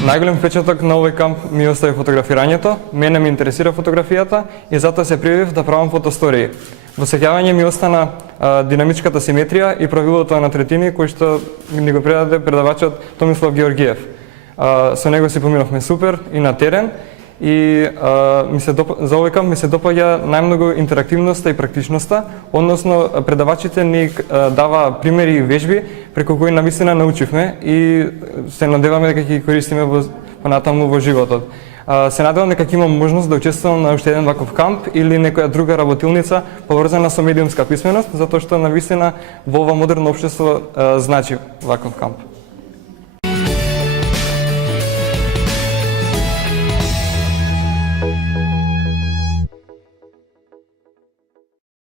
Најголем впечаток на овој камп ми остави фотографирањето. Мене ме интересира фотографијата и затоа се пријавив да правам фотостории. Во сеќавање ми остана динамичката симетрија и правилото на третини кој што ни го предаде предавачот Томислав Георгиев. Со него си поминавме супер и на терен и за овој камп ми се допаѓа најмногу интерактивноста и практичноста, односно предавачите ни дава примери и вежби преку кои навистина научивме и се надеваме дека ќе ги користиме понатаму во животот. Се надевам дека ќе имам можност да учествувам на уште еден ваков камп или некоја друга работилница поврзана со медиумска писменост, затоа што навистина во ова модерно општество значи ваков камп.